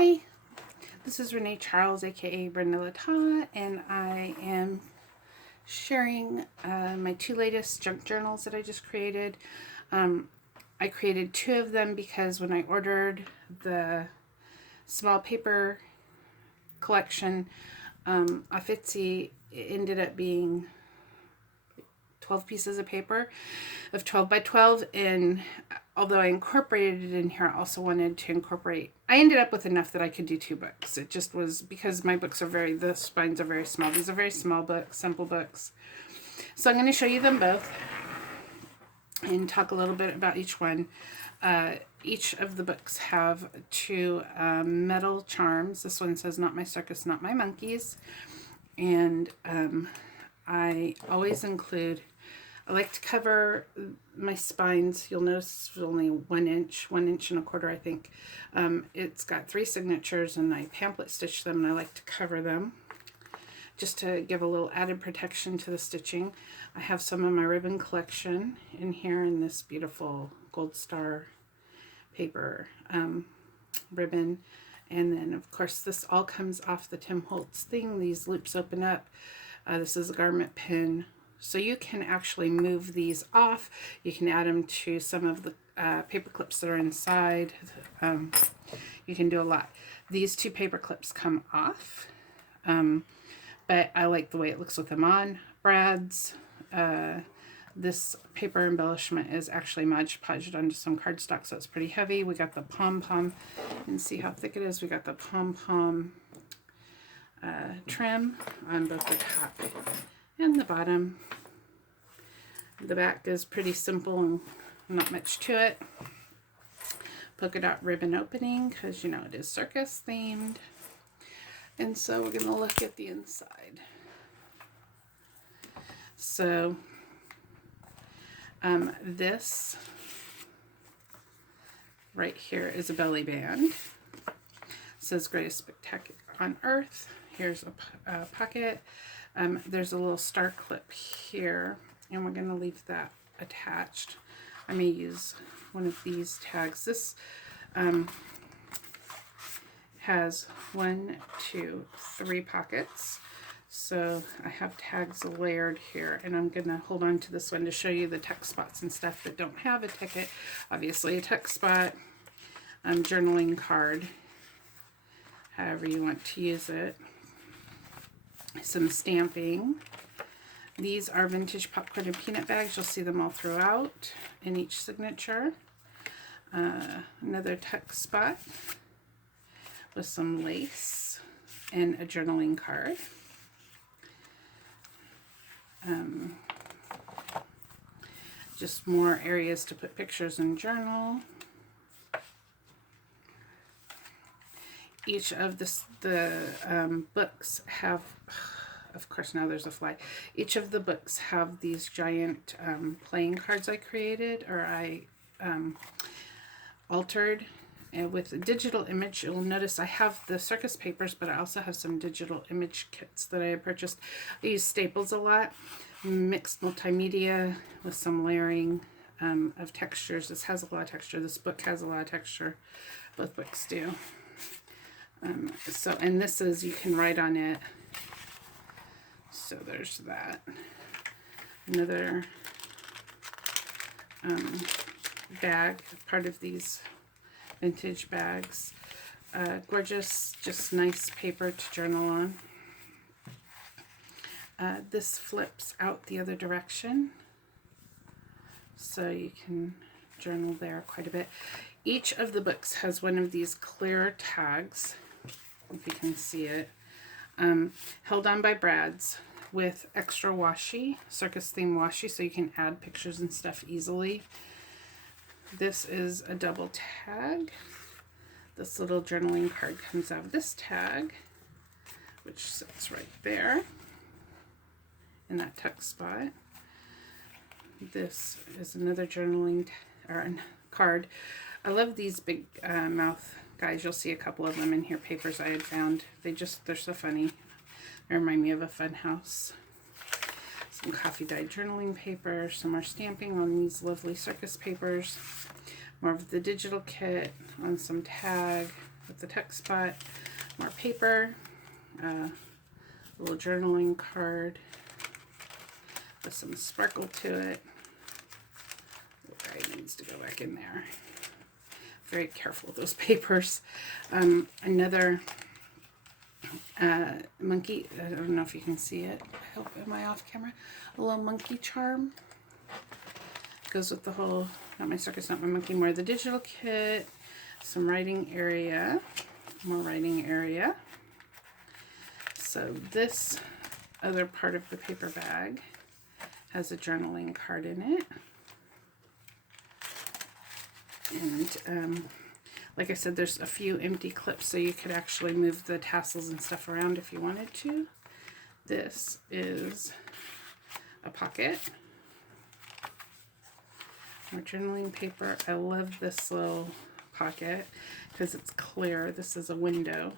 Hi, this is Renee Charles, aka Brenda Lata, and I am sharing my two latest junk journals that I just created. I created two of them because when I ordered the small paper collection off Etsy, it ended up being 12 pieces of paper of 12 by 12, and although I incorporated it in here, I also wanted to incorporate, I ended up with enough that I could do two books. It just was because my books are the spines are very small. These are very small books, simple books. So I'm going to show you them both and talk a little bit about each one. Each of the books have two metal charms. This one says, "Not my circus, not my monkeys." And I always include, I like to cover my spines. You'll notice it's only 1 inch, 1.25 inches, I think. It's got 3 signatures, and I pamphlet stitch them, and I like to cover them just to give a little added protection to the stitching. I have some of my ribbon collection in here in this beautiful gold star paper ribbon. And then, of course, this all comes off the Tim Holtz thing. These loops open up. This is a garment pin. So you can actually move these off. You can add them to some of the paper clips that are inside. You can do a lot. These two paper clips come off, but I like the way it looks with them on. Brad's, this paper embellishment is actually Mod Podged onto some cardstock, so it's pretty heavy. We got the pom-pom, and see how thick it is. We got the pom-pom trim on both the top and the bottom. The back is pretty simple and not much to it. Polka dot ribbon opening, because you know it is circus themed. And so we're going to look at the inside. So this right here is a belly band. It says "Greatest Spectacular on Earth." Here's a pocket. There's a little star clip here, and we're going to leave that attached. I may use one of these tags. This has 1, 2, 3 pockets. So I have tags layered here, and I'm going to hold on to this one to show you the tuck spots and stuff that don't have a ticket. Obviously a tuck spot, journaling card, however you want to use it. Some stamping. These are vintage popcorn and peanut bags. You'll see them all throughout in each signature. Another tuck spot with some lace and a journaling card. Just more areas to put pictures and journal. Each of the books have, of course now there's a fly. Each of the books have these giant playing cards I created, or I altered. And with a digital image, you'll notice I have the circus papers, but I also have some digital image kits that I purchased. I use staples a lot. Mixed multimedia with some layering of textures. This has a lot of texture. This book has a lot of texture. Both books do. And this is, you can write on it. So there's that. Another bag, part of these vintage bags. Gorgeous, just nice paper to journal on. This flips out the other direction, so you can journal there quite a bit. Each of the books has one of these clear tags, if you can see it, held on by Brad's with extra washi, circus theme washi, so you can add pictures and stuff easily. This is a double tag. This little journaling card comes out of this tag, which sits right there in that tuck spot. This is another journaling card. I love these big mouth guys. You'll see a couple of them in here, papers I had found. They're so funny. They remind me of a fun house. Some coffee dyed journaling paper, some more stamping on these lovely circus papers. More of the digital kit on some tag. with the text spot, more paper, little journaling card with some sparkle to it. The guy needs to go back in there. Very careful with those papers. Another monkey, I don't know if you can see it. I hope, am I off camera? A little monkey charm. Goes with the whole, not my circus, not my monkey, more the digital kit. Some writing area, more writing area. So this other part of the paper bag has a journaling card in it. And like I said, there's a few empty clips, so you could actually move the tassels and stuff around if you wanted to. This is a pocket. More journaling paper. I love this little pocket because it's clear. This is a window,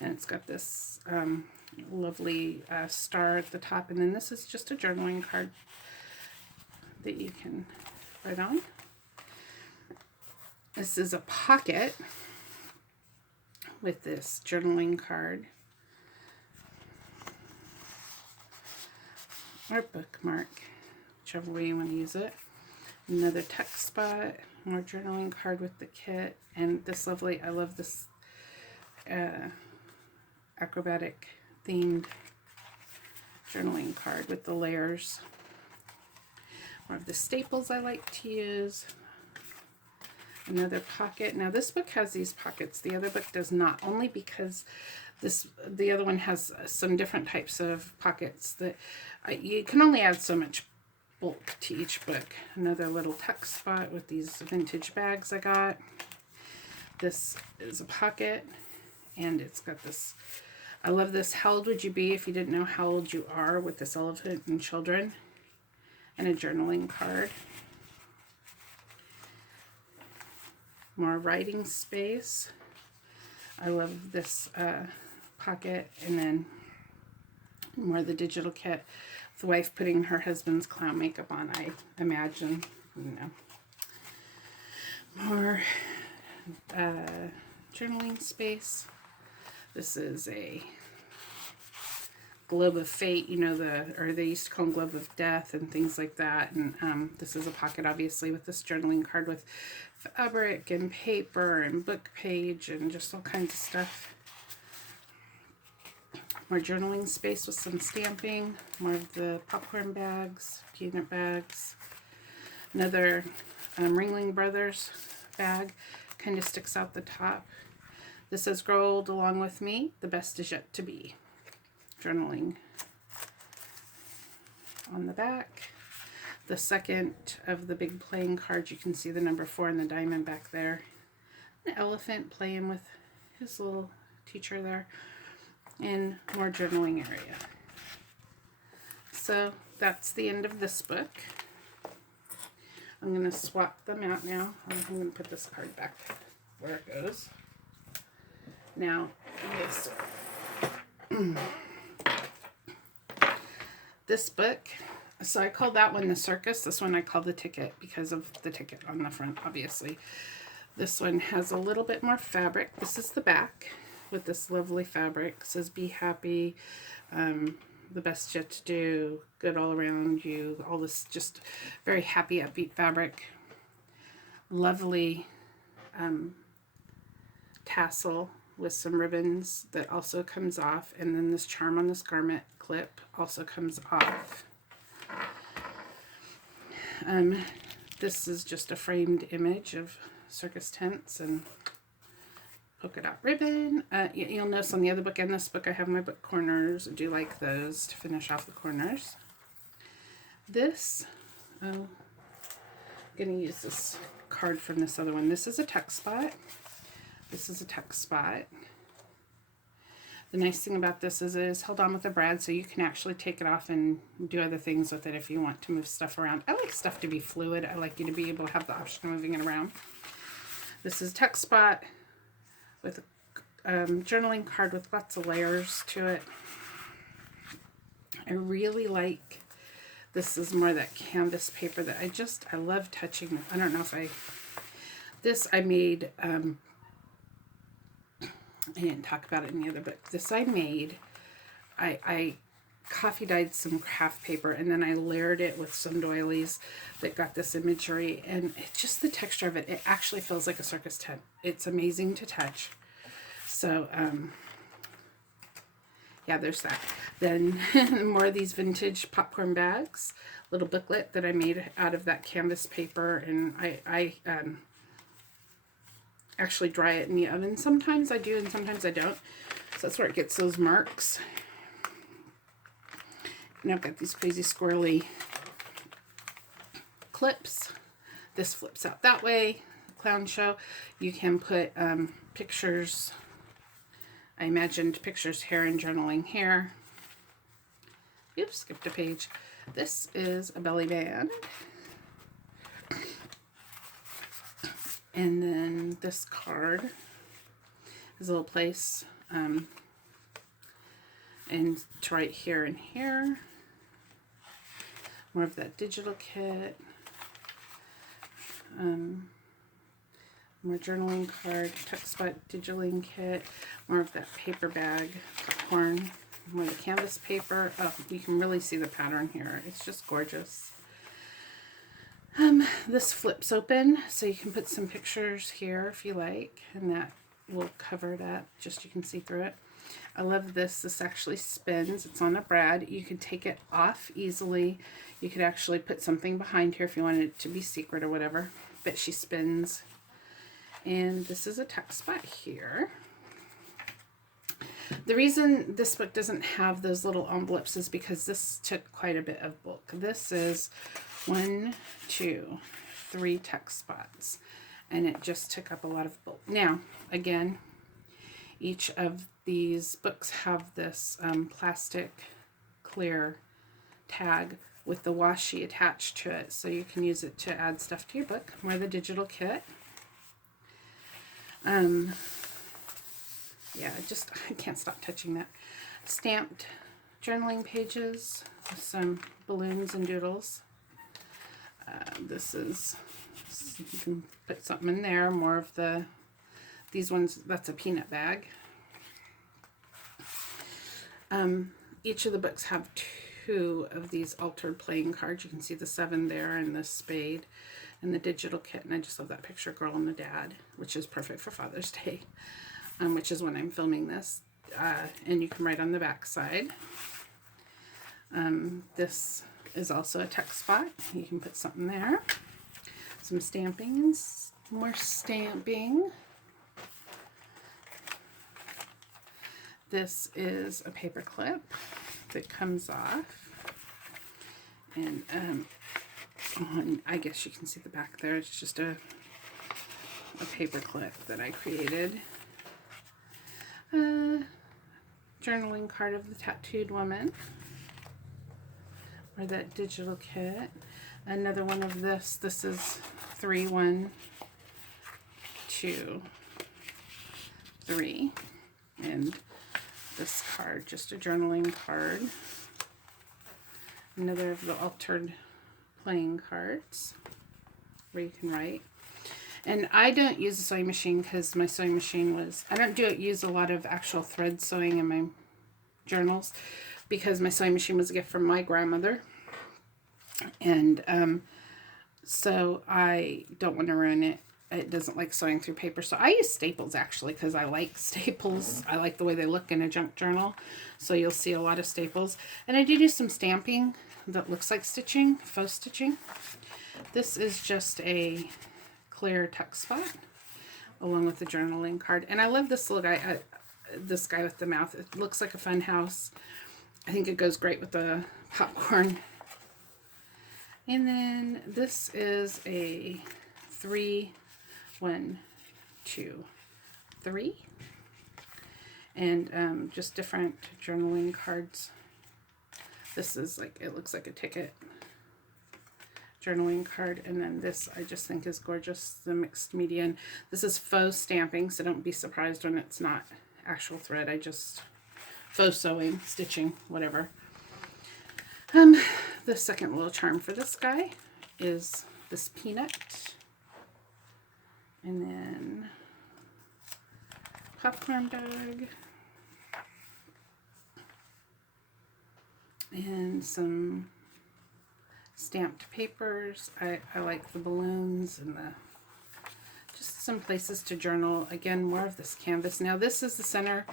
and it's got this lovely star at the top, and then this is just a journaling card that you can write on. This is a pocket with this journaling card or bookmark, whichever way you want to use it. Another text spot, more journaling card with the kit, and this lovely, I love this acrobatic themed journaling card with the layers. More of the staples I like to use. Another pocket. Now this book has these pockets. The other book does not, only because the other one has some different types of pockets that you can only add so much bulk to each book. Another little text spot with these vintage bags I got. This is a pocket, and it's got this, I love this, how old would you be if you didn't know how old you are, with this elephant and children, and a journaling card. More writing space. I love this pocket, and then more of the digital kit. The wife putting her husband's clown makeup on, I imagine, you know. More journaling space. This is a globe of fate, you know, or they used to call them globe of death and things like that. And this is a pocket, obviously, with this journaling card with fabric and paper and book page and just all kinds of stuff. More journaling space with some stamping. More of the popcorn bags, peanut bags. Another Ringling Brothers bag. Kind of sticks out the top. This says, "Grow old along with me. The best is yet to be." Journaling on the back. The second of the big playing cards, you can see the number 4 and the diamond back there. An elephant playing with his little teacher there. And more journaling area. So that's the end of this book. I'm going to swap them out now. I'm going to put this card back where it goes. Now, this book, so I call that one the Circus. This one I call the Ticket because of the ticket on the front, obviously. This one has a little bit more fabric. This is the back with this lovely fabric. It says, "Be happy, the best yet to do, good all around you." All this just very happy, upbeat fabric. Lovely tassel with some ribbons that also comes off, and then this charm on this garment clip also comes off. This is just a framed image of circus tents and polka dot ribbon. You'll notice on the other book and this book I have my book corners. I do like those to finish off the corners. This, I'm going to use this card from this other one. This is a text spot. This is a text spot. The nice thing about this is it is held on with a brad, so you can actually take it off and do other things with it if you want to move stuff around. I like stuff to be fluid. I like you to be able to have the option of moving it around. This is a text spot with a journaling card with lots of layers to it. I really like, this is more that canvas paper that I love touching. I don't know if this I made I didn't talk about it in the other book. This I made. I coffee dyed some craft paper, and then I layered it with some doilies that got this imagery, and it's just the texture of it. It actually feels like a circus tent. It's amazing to touch. So, yeah, there's that. Then more of these vintage popcorn bags, little booklet that I made out of that canvas paper, and I actually dry it in the oven. Sometimes I do and sometimes I don't. So that's where it gets those marks. And I've got these crazy squirrely clips. This flips out that way. Clown show. You can put pictures. I imagined pictures here and journaling here. Oops, skipped a page. This is a belly band. And then this card is a little place and to write here and here. More of that digital kit. More journaling card, text spot digitaling kit. More of that paper bag, popcorn. More of the canvas paper. Oh, you can really see the pattern here. It's just gorgeous. This flips open, so you can put some pictures here if you like, and that will cover that, just you can see through it. I love this. This actually spins. It's on a brad. You could take it off easily. You could actually put something behind here if you wanted it to be secret or whatever, but she spins. And this is a text spot here. The reason this book doesn't have those little envelopes is because this took quite a bit of bulk. This is 1, 2, 3 text spots, and it just took up a lot of bulk. Now, again, each of these books have this plastic clear tag with the washi attached to it, so you can use it to add stuff to your book. More of the digital kit. Yeah, I can't stop touching that. Stamped journaling pages with some balloons and doodles. This is, you can put something in there. More of these ones, that's a peanut bag. Each of the books have 2 of these altered playing cards. You can see the 7 there and the spade and the digital kit. And I just love that picture, girl and the dad, which is perfect for Father's Day, which is when I'm filming this. And you can write on the back side. This is also a text spot. You can put something there. Some stamping and more stamping. This is a paper clip that comes off. And I guess you can see the back there. It's just a paper clip that I created. Journaling card of the tattooed woman. Or that digital kit. Another one of this. This is 3, 1, 2, 3. And this card, just a journaling card. Another of the altered playing cards where you can write. And I don't use a sewing machine because my sewing machine was, I don't use a lot of actual thread sewing in my journals because my sewing machine was a gift from my grandmother. And so I don't want to ruin it. It doesn't like sewing through paper. So I use staples actually because I like staples. I like the way they look in a junk journal. So you'll see a lot of staples. And I do some stamping that looks like stitching, faux stitching. This is just a clear text spot along with the journaling card. And I love this little guy, this guy with the mouth. It looks like a fun house. I think it goes great with the popcorn. And then this is a 3, 1, 2, 3. And just different journaling cards. This is like, it looks like a ticket journaling card. And then this I just think is gorgeous, the mixed media. And this is faux stamping, so don't be surprised when it's not actual thread. I just faux sewing, stitching, whatever. The second little charm for this guy is this peanut. And then popcorn bag. And some stamped papers. I like the balloons and just some places to journal. Again, more of this canvas. Now this is the center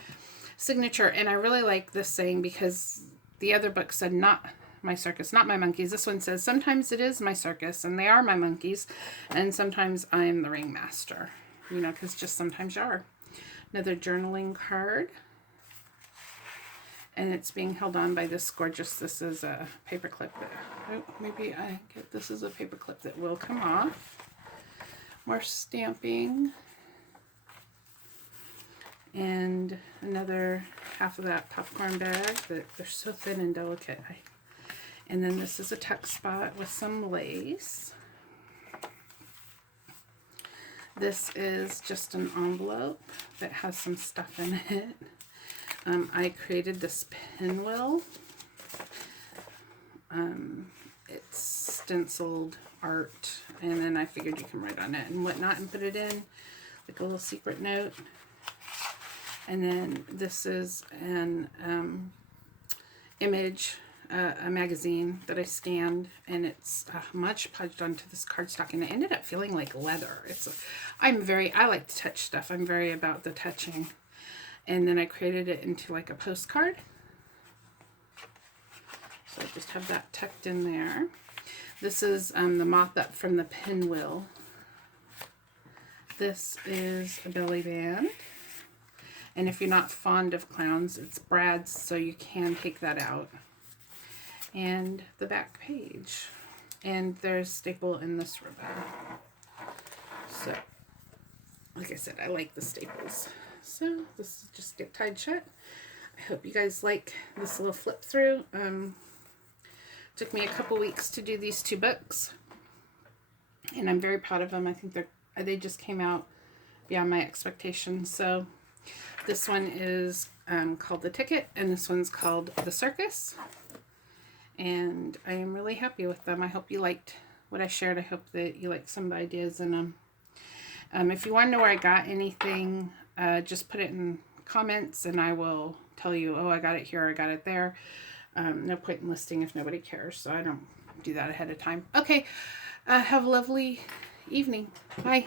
signature, and I really like this saying because the other book said not my circus, not my monkeys. This one says sometimes it is my circus and they are my monkeys, and sometimes I'm the ringmaster, you know, because just sometimes you are. Another journaling card, and it's being held on by this gorgeous, this is a paper clip that, oh, maybe I get, this is a paper clip that will come off. More stamping. And another half of that popcorn bag that they're so thin and delicate. And then this is a tuck spot with some lace. This is just an envelope that has some stuff in it. I created this pinwheel. It's stenciled art, and then I figured you can write on it and whatnot and put it in like a little secret note. And then this is an image, a magazine that I scanned, and it's much pudged onto this cardstock, and it ended up feeling like leather. I like to touch stuff. I'm very about the touching. And then I created it into like a postcard. So I just have that tucked in there. This is the mop-up from the pinwheel. This is a belly band. And if you're not fond of clowns, it's Brad's, so you can take that out. And the back page. And there's staple in this ribbon. So, like I said, I like the staples. So, this is just get tied shut. I hope you guys like this little flip through. Took me a couple weeks to do these 2 books. And I'm very proud of them. I think they just came out beyond my expectations. So, this one is called The Ticket, and this one's called The Circus. And I am really happy with them. I hope you liked what I shared. I hope that you liked some of the ideas in them. If you want to know where I got anything, just put it in comments, and I will tell you, oh, I got it here, I got it there. No point in listing if nobody cares, so I don't do that ahead of time. Okay, have a lovely evening. Bye.